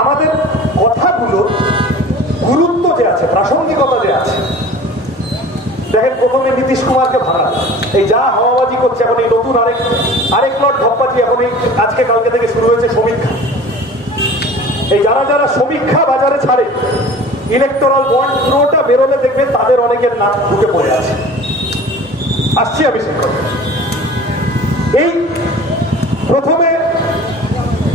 আমাদের কথাগুলো গুরুত্ব যে আছে, প্রাসঙ্গিকতা যে আছে। দেখেন, প্রথমে নীতিশ কুমারকে ভাড়া, এই যা হাওয়াবাজি করছে এখন, এই নতুন আরেক লট ধপ্পাজি এখন এই আজকে কালকে থেকে শুরু হয়েছে সমীক্ষা। এই যারা যারা সমীক্ষা বাজারে ছাড়ে, ইলেকটোরাল বন্ড পুরোটা বেরোলে দেখবেন তাদের অনেকের নাম ঢুকে পড়ে আছে। আসছি আমি সে কথা। এই প্রথমে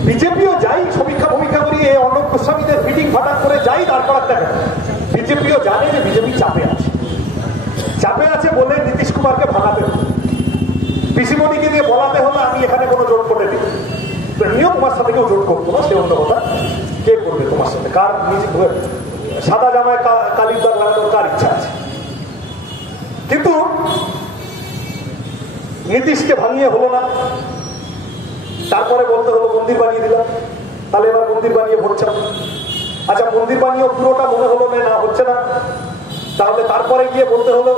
বিজেপিও যাই সমীক্ষা ভূমিকা করি, এই অর্ণব গোস্বামীদের মিটিং ফাটাক করে যাই, তারপর দেখা বিজেপিও জানে যে বিজেপি চাপে আছে বলে নীতিশ কুমারকে ভাঙাতে হবে। পিসিমণিকে দিয়ে বলাতে হলে আমি এখানে কোনো জোট করে দিই, নিয়োগ তোমার সাথে কেউ জোট করতো না, সে অন্য কথা। কে করবে তোমার সাথে? কার সাদা জামায় কালির দাগ লাগানোর কার ইচ্ছা আছে? কিন্তু নীতিশকে ভাঙিয়ে হলো না, তারপরে বলতে হলো মন্দির বানিয়ে দিলাম, তাহলে এবার মন্দির বানিয়ে ভোট চাপ। আচ্ছা, মন্দির বানিয়ে পুরোটা মনে হলো না হচ্ছে না, তাহলে তারপরে গিয়ে বলতে হলো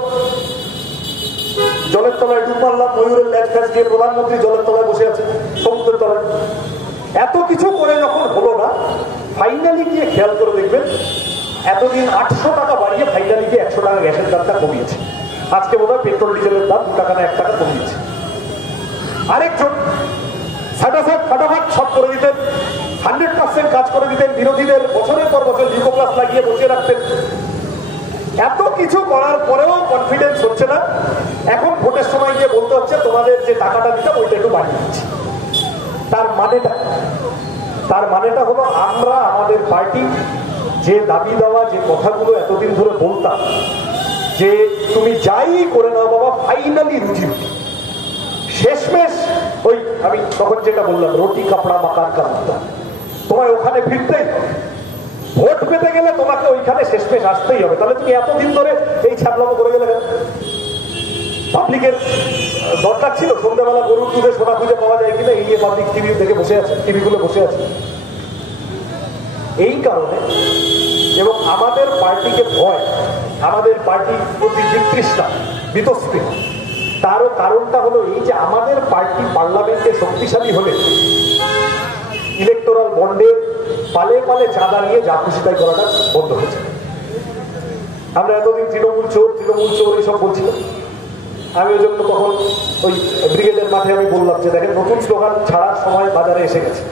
জলের তলায় ডুব মারলাম, ময়ূরের ল্যাচ ফ্যাচ দিয়ে প্রধানমন্ত্রী জলের তলায় বসে আছে, সমুদ্রের তলায়। এত কিছু করে যখন হলো না, ফাইনালি গিয়ে খেয়াল করে দেখবেন এতদিন 800 টাকা বাড়িয়ে ফাইনালি গিয়ে 100 টাকা গ্যাসের দামটা কমিয়েছে। আজকে বোধহয় পেট্রোল ডিজেলের দাম 2 টাকা না 1 টাকা কমিয়েছে। আরেকজন ফাটাফাট সব করে দিতেন, 100% কাজ করে দিতেন, বিরোধীদের বছরের পর বছর লিকো ক্লাস লাগিয়ে বসিয়ে রাখতেন। এত কিছু করার পরেও কনফিডেন্স হচ্ছে না। এখন ভোটের সময় গিয়ে বলতে হচ্ছে তোমাদের যে টাকাটা দিতাম ওইটা একটু বাড়িয়ে দিচ্ছি। তার মানেটা হলো আমরা আমাদের পার্টি যে দাবি দেওয়া যে কথাগুলো এতদিন ধরে বলতাম যে তুমি যাই করে নাও বাবা, ফাইনালি রুজি রুটি, শেষমেশ ওই আমি তখন যেটা বললাম রুটি কাপড়া মাকান কা মুদ্দা, তোমায় ওখানে ফিরতেই হবে। ভোট পেতে গেলে তোমাকে ওইখানে শেষমেশ আসতেই হবে। তাহলে তুমি এতদিন ধরে এই ছাপলামো করে গেলে কেন? পাবলিকের দরকার ছিল সন্ধ্যাবেলা গরুর দুধে সোনা খুঁজে পাওয়া যায় কিনা, এই নিয়ে পাবলিক টিভি দেখে বসে আছে, টিভিগুলো বসে আছে। এই কারণে এবং আমাদের পার্টিকে ভয়, আমাদের পার্টির প্রতি বিতৃষ্ণা, বিতস্পৃহ, তারও কারণটা হলো এই যে আমাদের পার্টি পার্লামেন্টে শক্তিশালী হলে ইলেকটোরাল বন্ডে পালে পালে চাঁদা নিয়ে যা খুশি তাই করাটা বন্ধ হয়েছে। আমরা এতদিন তৃণমূল চোর এইসব বলছিলাম। আমি ওই জন্য তখন ওই ব্রিগেডের মাঠে আমি বললাম যে দেখেন, নতুন স্লোগান ছাড়ার সময় বাজারে এসে গেছে।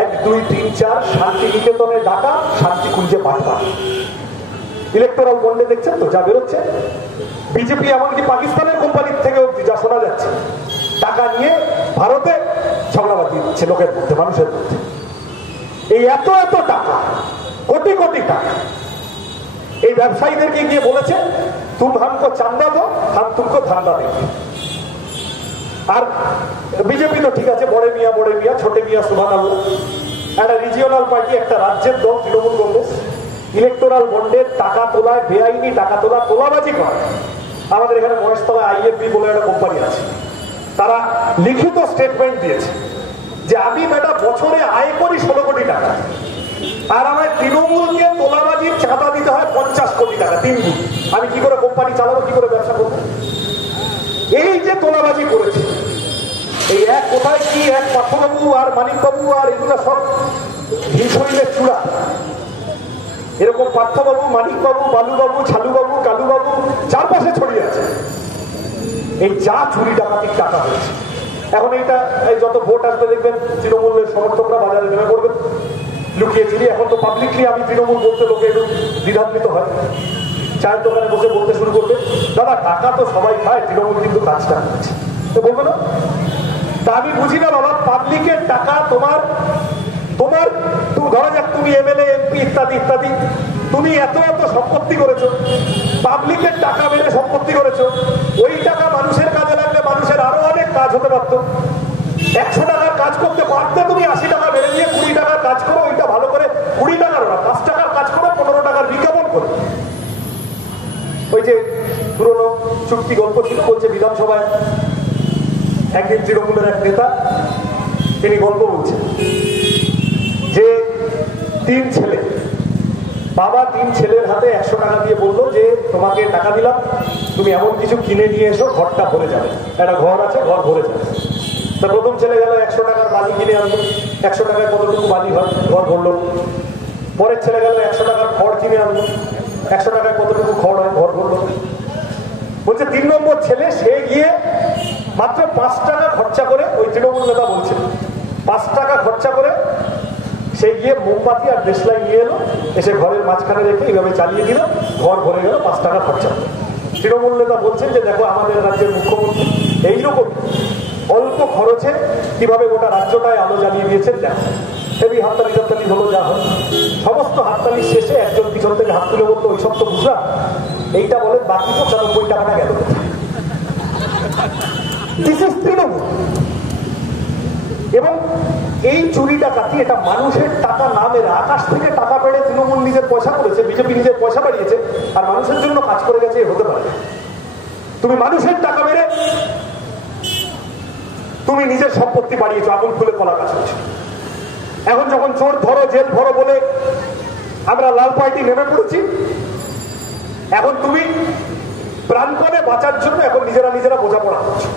1, 2, 3, 4 শান্তি নিকেতনে ডাকা, শান্তি কুঞ্জে পাঠা। ইলেকটোরাল বন্ডে দেখছেন তো যা বেরোচ্ছে, বিজেপি এমনকি পাকিস্তানের কোম্পানির থেকেও যা শোনা যাচ্ছে, টাকা নিয়ে ভারতে ঝগড়াবাজি হচ্ছে লোকের মধ্যে, মানুষের মধ্যে। এই এত টাকা, কোটি কোটি টাকা এই ব্যবসায়ীদেরকে গিয়ে বলেছে তুম হামকো চান্দা দো, হাম তুমকো ধান্দা দেंगे। আর বিজেপি তো ঠিক আছে, বড়ে মিয়া ছোটে মিয়া সুবহানাল্লাহ, একটা রিজিওনাল পার্টি, একটা রাজ্যের দল তৃণমূল কংগ্রেস, ইলেকটোরাল বন্ডের টাকা তোলায়, বেআইনি টাকা তোলাবাজি করে। আমাদের এখানে মহেশতলায় আইএফবি বলে একটা কোম্পানি আছে, তারা লিখিত স্টেটমেন্ট দিয়েছে যে আমি বছরে আয় করি 16 কোটি টাকা, আর আমার তৃণমূলকে তোলাবাজির চাঁদা দিতে হয় 50 কোটি টাকা, 3 গুণ। আমি কি করে কোম্পানি চালাবো, কি করে ব্যবসা করবো? এই যে তোলাবাজি করেছে, এই এক কোথায় কি এক পার্থবাবু আর মানিকবাবু আর এগুলো সব হিংসইলের চূড়া। এরকম পার্থবাবু, মানিকবাবু, বালুবাবু, ছালুবাবু, কালুবাবু চারপাশে ছড়িয়ে আছে। এই যা চুরি ডাকাতির টাকা হয়েছে, এখন এইটা এই যত ভোট আসবে দেখবেন তৃণমূলের সমর্থকরা বাজারে নেমে পড়বেন লুকিয়ে চুরি। এখন তো পাবলিকলি আমি তৃণমূল বলতে লোকে একটু দ্বিধান্বিত হয়, চায়ের দোকানে বসে বলতে শুরু করবে, দাদা টাকা তো সবাই খায়, তৃণমূল কিন্তু কাজটা করছে, তো বলবে না? তা আমি বুঝি না বাবা, পাবলিকের টাকা তোমার ধরা যাক তুমি এমএলএ, এমপি ইত্যাদি ইত্যাদি, তুমি এত সম্পত্তি করেছো, পাবলিকের টাকা মেরে সম্পত্তি করেছো। ওই টাকা মানুষের কাজে লাগলে মানুষের আরো অনেক কাজ হতে পারতো। 100 টাকার কাজ করতে পারতে তুমি 80 টাকা বেড়ে দিয়ে 20 টাকার কাজ করো, ওইটা ভালো করে 20 টাকার না 5 টাকার কাজ করো, 15 টাকার বিজ্ঞাপন করো। ওই যে পুরোনো চুক্তি গল্প ছিল, বলছে বিধানসভায় একদিন তৃণমূলের এক নেতা তিনি গল্প বলছেন যে 3 ছেলে, বাবা 3 ছেলের হাতে 100 টাকা দিয়ে বললো যে তোমাকে টাকা দিলাম, তুমি এমন কিছু কিনে নিয়ে এসো ঘরটা ভরে যাবে, একটা ঘর আছে ঘর ভরে যাবে। তা প্রথম ছেলে গেল 100 টাকার বাজি কিনে আনলো, 100 টাকায় কতটুকু বালি হয়, ঘর ভরলো। পরের ছেলে গেল 100 টাকার খড় কিনে আনলো, 100 টাকায় কতটুকু খড় হয়, ঘর ভরলো। বলছে 3 নম্বর ছেলে, সে গিয়ে মাত্র 5 টাকা খরচা করে, ওই তৃণমূল নেতা বলছে 5 টাকা খরচা করে সে গিয়ে মোমবাতি আর দেশলাই নিয়ে এলো, এসে ঘরের মাঝখানে রেখে এইভাবে চালিয়ে দিল, ঘর ভরে গেল 5 টাকা খরচা। তৃণমূল নেতা বলছেন যে দেখো আমাদের রাজ্যের মুখ্যমন্ত্রী এইরকম অল্প খরচে কিভাবে গোটা রাজ্যটায় আলো জ্বালিয়ে দিয়েছেন। দেখো হেবি হাততালি টাততালি হলো, যা হয় সমস্ত হাততালির শেষে একজন পিছন থেকে হাত তুলে বলতো ওইসব তো বুঝলাম, এইটা বলেন বাকি 95 টাকাটা গেল কোথায়? This is Trinamool. এবং এই চুরি ডাকাতি, এটা মানুষের টাকা না মেরে আকাশ থেকে টাকা পেড়ে তৃণমূল নিজের পয়সা করেছে, বিজেপি নিজের পয়সা বাড়িয়েছে আর মানুষের জন্য কাজ করে গেছে, হতে পারে। তুমি মানুষের টাকা মেরে তুমি নিজের সম্পত্তি বাড়িয়েছো, আগুন খুলে কলা গাছ হচ্ছে। এখন যখন চোর ধরো জেল ভরো বলে আমরা লাল পার্টি নেমে পড়েছি, এখন তুমি প্রাণপণে বাঁচার জন্য এখন নিজেরা বোঝাপড়া করছো।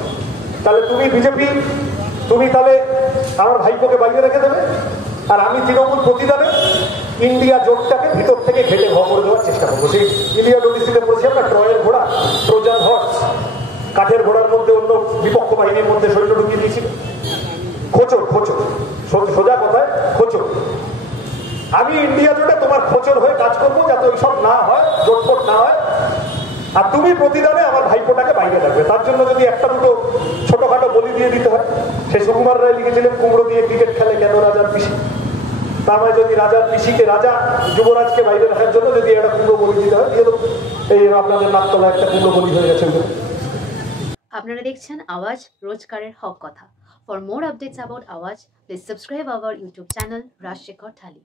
তাহলে তুমি বিজেপি, তুমি তাহলে আমার ভাইপোকে বাইরে রেখে দেবে, আর আমি তৃণমূল প্রতিদানে ইন্ডিয়া জোটটাকে ভিতর থেকে ঘেটে ঘ করে দেওয়ার চেষ্টা করবো। সেই ইন্ডিয়া নোটিসে পড়েছি আমরা, ট্রয়ের ঘোড়া, ট্রোজান হর্স, কাঠের ঘোড়ার মধ্যে অন্য বিপক্ষ বাহিনীর মধ্যে সৈন্য ঢুকিয়ে দিয়েছিল। খোঁচর খোঁচর, সোজা কথায় খোঁচর। আমি ইন্ডিয়া জোটে তোমার খোঁচর হয়ে কাজ করবো যাতে ওইসব না হয়, জোটফোট না হয়, আর তুমি প্রতিদানে আমার ভাইপোটাকে বাইরে রাখবে। তার জন্য যদি একটা দুটো ছোটখাটো বলি দিয়ে দিতে হয়, সে সুকুমার রায় লিখেছিলেন কুমড়ো দিয়ে ক্রিকেট খেলে কেন রাজার পিসি, তার মানে যদি রাজার পিসিকে, রাজা যুবরাজকে বাইরে রাখার জন্য যদি একটা কুমড়ো বলি দিতে হয়, দিয়ে দেবো। এই আপনাদের নাকতলা একটা কুমড়ো বলি হয়ে গেছে। আপনারা দেখছেন আওয়াজ, রোজকারের হক কথা। For more updates about Awaaz, please subscribe our YouTube channel Rajshekhar thali.